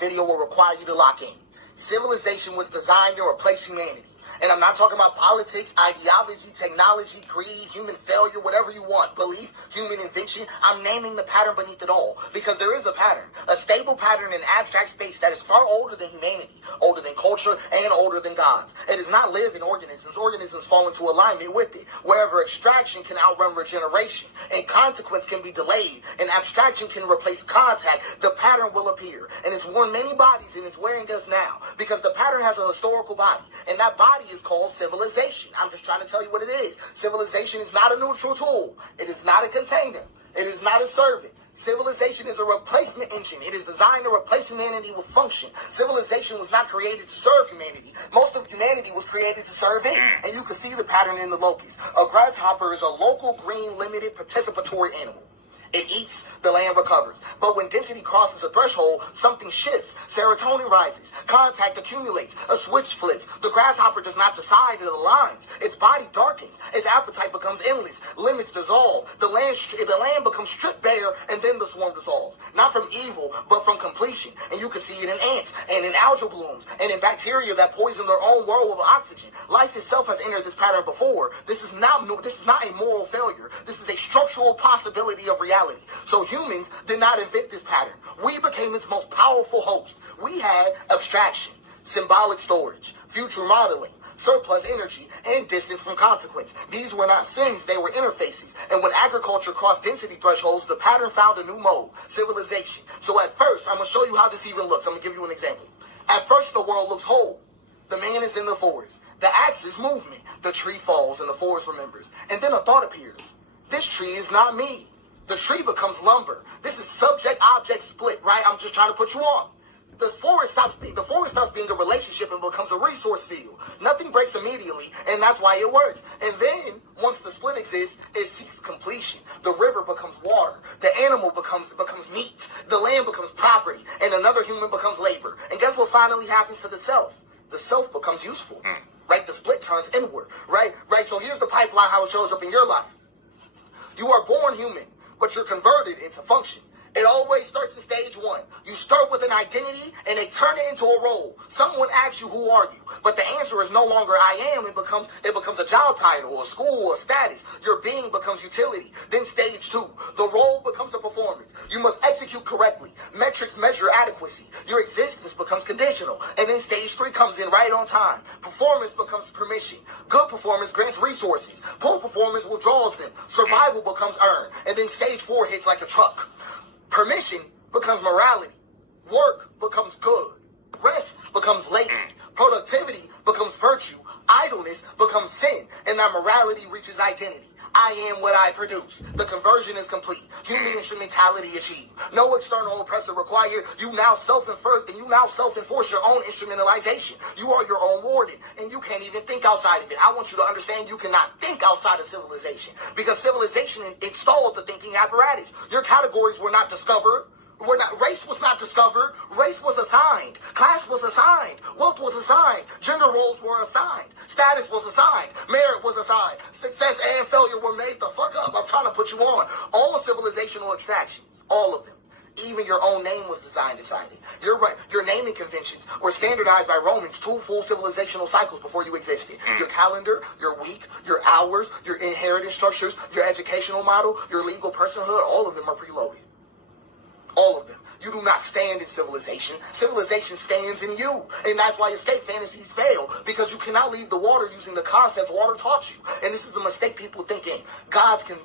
video will require you to lock in. Civilization was designed to replace humanity. And I'm not talking about politics, ideology, technology, greed, human failure, whatever you want, belief, human invention. I'm naming the pattern beneath it all because there is a pattern, a stable pattern in abstract space that is far older than humanity, older than culture, and older than gods. It does not live in organisms. Organisms fall into alignment with it. Wherever extraction can outrun regeneration and consequence can be delayed and abstraction can replace contact, the pattern will appear. And it's worn many bodies and it's wearing us now because the pattern has a historical body, and that body is called civilization. I'm just trying to tell you what it is. Civilization is not a neutral tool. It is not a container. It is not a servant. Civilization is a replacement engine. It is designed to replace humanity with function. Civilization was not created to serve humanity. Most of humanity was created to serve it. And you can see the pattern in the locust. A grasshopper is a local green limited participatory animal. It eats, the land recovers. But when density crosses a threshold, something shifts. Serotonin rises. Contact accumulates. A switch flips. The grasshopper does not decide, it aligns. Its body darkens. Its appetite becomes endless. Limits dissolve. The land becomes stripped bare, and then the swarm dissolves. Not from evil, but from completion. And you can see it in ants, and in algal blooms, and in bacteria that poison their own world with oxygen. Life itself has entered this pattern before. This is not a moral failure. This is a structural possibility of reality. So humans did not invent this pattern. We became its most powerful host. We had abstraction, symbolic storage, future modeling, surplus energy, and distance from consequence. These were not sins, they were interfaces. And when agriculture crossed density thresholds, the pattern found a new mode, civilization. So at first, I'm going to show you how this even looks. I'm going to give you an example. At first, the world looks whole. The man is in the forest. The axe is movement. The tree falls and the forest remembers. And then a thought appears. This tree is not me. The tree becomes lumber. This is subject-object split, right? I'm just trying to put you on. The forest stops being a relationship and becomes a resource field. Nothing breaks immediately, and that's why it works. And then, once the split exists, it seeks completion. The river becomes water. The animal becomes meat. The land becomes property, and another human becomes labor. And guess what finally happens to the self? The self becomes useful, right? The split turns inward, right? So here's the pipeline, how it shows up in your life. You are born human, but you're converted into function. It always starts in stage one. You start with an identity and they turn it into a role. Someone asks you, who are you? But the answer is no longer I am. It becomes a job title, a school, a status. Your being becomes utility. Then stage two, the role becomes a performance. You must execute correctly. Metrics measure adequacy. Your existence becomes conditional. And then stage three comes in right on time. Performance becomes permission. Good performance grants resources. Poor performance withdraws them. Survival becomes earned. And then stage four hits like a truck. Permission becomes morality. Work becomes good. Rest becomes lazy. Productivity becomes virtue. Idleness becomes sin. And that morality reaches identity. I am what I produce. The conversion is complete. Human instrumentality achieved. No external oppressor required. You now self-enforce your own instrumentalization. You are your own warden, and you can't even think outside of it. I want you to understand you cannot think outside of civilization, because civilization installed the thinking apparatus. Your categories were not discovered. Race was not discovered. Race was assigned. Class was assigned. Wealth was assigned. Gender roles were assigned. Status was assigned. Merit was assigned. Success and failure were made the fuck up. I'm trying to put you on. All civilizational extractions, all of them. Even your own name was designed decided. You're right. Your naming conventions were standardized by Romans 2 full civilizational cycles before you existed. Your calendar, your week, your hours, your inheritance structures, your educational model, your legal personhood, all of them are preloaded. All of them. You do not stand in civilization. Civilization stands in you. And that's why escape fantasies fail. Because you cannot leave the water using the concepts water taught you. And this is the mistake people thinking. God can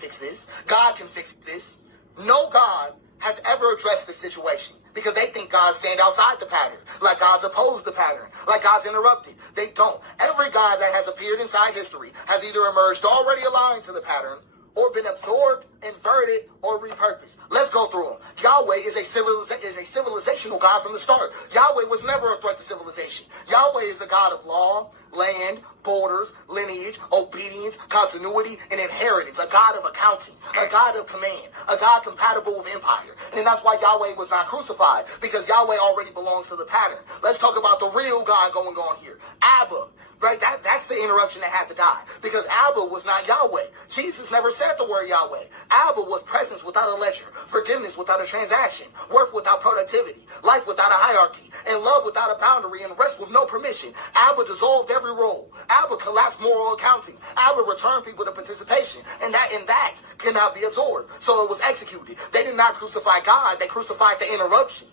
fix this. God can fix this. No God has ever addressed this situation. Because they think God stand outside the pattern. Like God's opposed the pattern. Like God's interrupted. They don't. Every God that has appeared inside history has either emerged already aligned to the pattern, or been absorbed, inverted, or repurposed. Let's go through them. Yahweh is a civilizational God from the start. Yahweh was never a threat to civilization. Yahweh is a God of law, land, borders, lineage, obedience, continuity, and inheritance. A God of accounting, a God of command, a God compatible with empire. And that's why Yahweh was not crucified, because Yahweh already belongs to the pattern. Let's talk about the real God going on here. Abba. Right? That's the interruption that had to die. Because Abba was not Yahweh. Jesus never said the word Yahweh. Abba was presence without a ledger, forgiveness without a transaction, worth without productivity, life without a hierarchy, and love without a boundary, and rest with no permission. Abba dissolved every role. Abba collapsed moral accounting. Abba returned people to participation, and that cannot be absorbed. So it was executed. They did not crucify God, they crucified the interruption.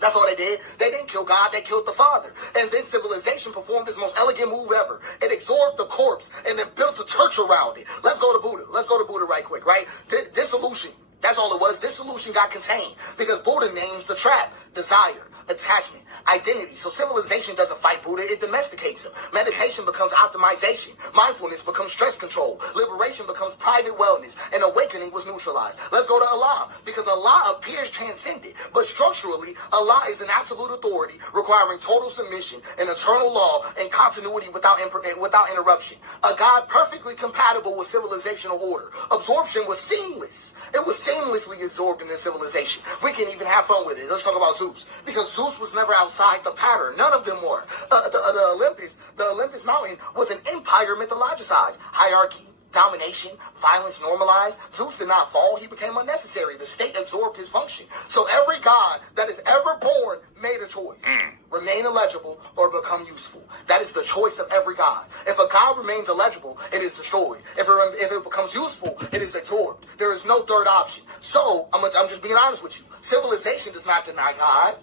That's all they did. They didn't kill God, they killed the Father. And then civilization performed its most elegant move ever. It absorbed the corpse and then built a church around it. Let's go to Buddha. Let's go to Buddha right quick, right? Dissolution. That's all it was. Dissolution got contained because Buddha names the trap desire, attachment, identity. So civilization doesn't fight Buddha, it domesticates him. Meditation becomes optimization. Mindfulness becomes stress control. Liberation becomes private wellness. And awakening was neutralized. Let's go to Allah, because Allah appears transcendent, but structurally, Allah is an absolute authority requiring total submission, an eternal law, and continuity without interruption. A God perfectly compatible with civilizational order. Absorption was seamless. It was seamlessly absorbed into civilization. We can even have fun with it. Let's talk about Zeus, because Zeus was never outside the pattern. None of them were. The Olympus mountain was an empire mythologicized. Hierarchy, domination, violence normalized. Zeus did not fall. He became unnecessary. The state absorbed his function. So every god that is ever born made a choice. Remain illegible or become useful. That is the choice of every god. If a god remains illegible, it is destroyed. If it becomes useful, it is absorbed. There is no third option. So, I'm just being honest with you. Civilization does not deny God.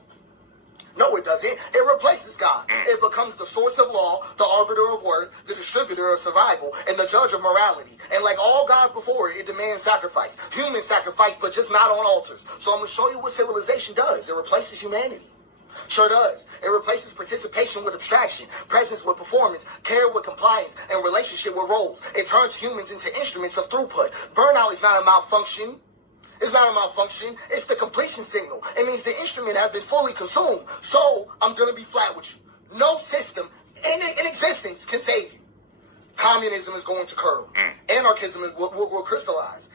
No, it doesn't. It replaces God. It becomes the source of law, the arbiter of worth, the distributor of survival, and the judge of morality. And like all gods before it, it demands sacrifice. Human sacrifice, but just not on altars. So I'm going to show you what civilization does. It replaces humanity. Sure does. It replaces participation with abstraction, presence with performance, care with compliance, and relationship with roles. It turns humans into instruments of throughput. Burnout is not a malfunction. It's not a malfunction. It's the completion signal. It means the instrument has been fully consumed. So I'm going to be flat with you. No system in existence can save you. Communism is going to curdle. Anarchism will crystallize.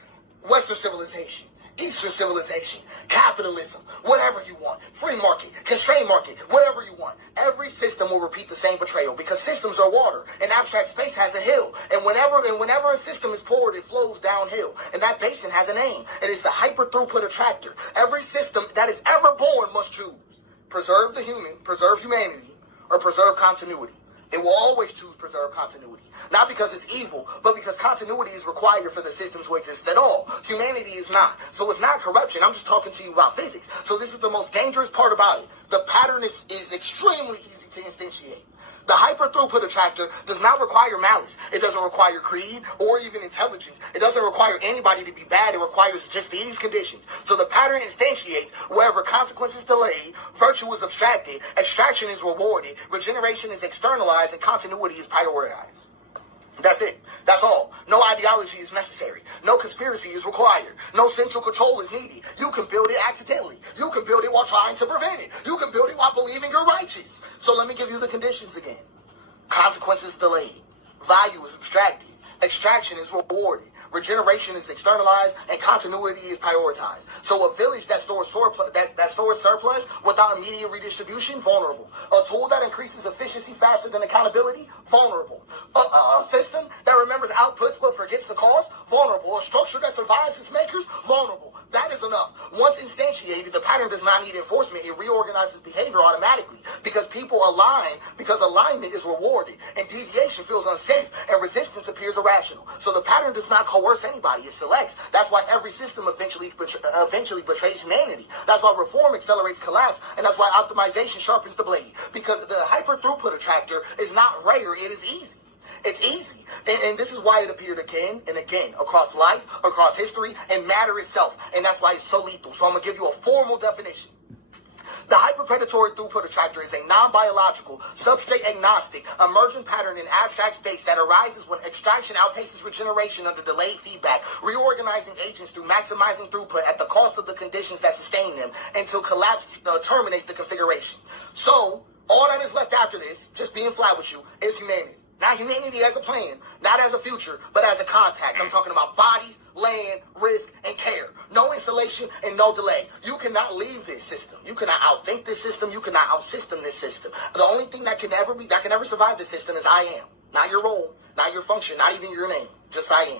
Western civilization, Eastern civilization, capitalism, whatever you want, free market, constrained market, whatever you want. Every system will repeat the same betrayal because systems are water and abstract space has a hill. And whenever a system is poured, it flows downhill. And that basin has a name. It is the hyper throughput attractor. Every system that is ever born must choose. Preserve the human, preserve humanity, or preserve continuity. It will always choose preserve continuity. Not because it's evil, but because continuity is required for the system to exist at all. Humanity is not. So it's not corruption. I'm just talking to you about physics. So this is the most dangerous part about it. The pattern is extremely easy to instantiate. The hyper-throughput attractor does not require malice. It doesn't require greed or even intelligence. It doesn't require anybody to be bad. It requires just these conditions. So the pattern instantiates wherever consequence is delayed, virtue is abstracted, extraction is rewarded, regeneration is externalized, and continuity is prioritized. That's it. That's all. No ideology is necessary. No conspiracy is required. No central control is needed. You can build it accidentally. You can build it while trying to prevent it. You can build it while believing you're righteous. So let me give you the conditions again. Consequences delayed. Value is abstracted. Extraction is rewarded. Regeneration is externalized, and continuity is prioritized. So a village that stores surplus without immediate redistribution, vulnerable. A tool that increases efficiency faster than accountability, vulnerable. A system that remembers outputs but forgets the cost, vulnerable. A structure that survives its makers, vulnerable. That is enough. Once instantiated, the pattern does not need enforcement. It reorganizes behavior automatically because people align, because alignment is rewarded, and deviation feels unsafe, and resistance appears irrational. So the pattern does not coerce anybody, it selects. That's why every system eventually betrays humanity. That's why reform accelerates collapse, and that's why optimization sharpens the blade. Because the hyper throughput attractor is not rare, it is easy. It's easy. And this is why it appeared again and again across life, across history, and matter itself. And that's why it's so lethal. So I'm going to give you a formal definition. The hyperpredatory throughput attractor is a non-biological, substrate-agnostic, emergent pattern in abstract space that arises when extraction outpaces regeneration under delayed feedback, reorganizing agents through maximizing throughput at the cost of the conditions that sustain them until collapse terminates the configuration. So, all that is left after this, just being flat with you, is humanity. Not humanity as a plan, not as a future, but as a contact. I'm talking about bodies, land, risk, and care. No installation and no delay. You cannot leave this system. You cannot outthink this system. You cannot outsystem this system. The only thing that can ever survive this system is I am. Not your role, not your function, not even your name. Just I am.